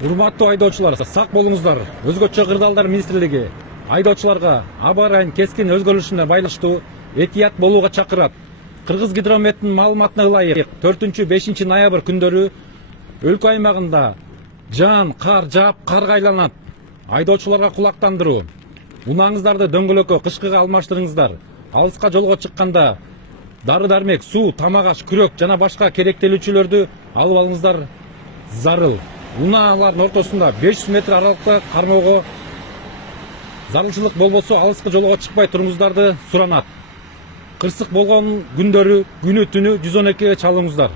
Урматтуу айдоочулар, сак болуңуздар. Өзгөчө Кырдаалдар министрлиги айдоочуларга аба ырайынын кескин өзгөрүшүнө байланыштуу этият болууга чакырат. Кыргыз гидрометтин маалыматына ылайык 4-5 ноябрь күндөрү өлкө аймагында жаан, кар жаап, карга айланат. Айдоочуларга кулактандыруу. Унааңыздарды дөңгөлөккө, кышкыга алмаштырыңыздар. Алыска жолго чыкканда дары-дармек, суу, тамак-аш, күрөк жана башка керектелүүчүлөрдү алып алыңыздар зарыл. Унаалардын ортосунда 500 метр аралыкта кармоого зарылчылык болбосо алыска жолго чыкпай туруңуздарды суранат. Кырсык болгон күндөрү күнү түнү 112-ге чалыңыздар.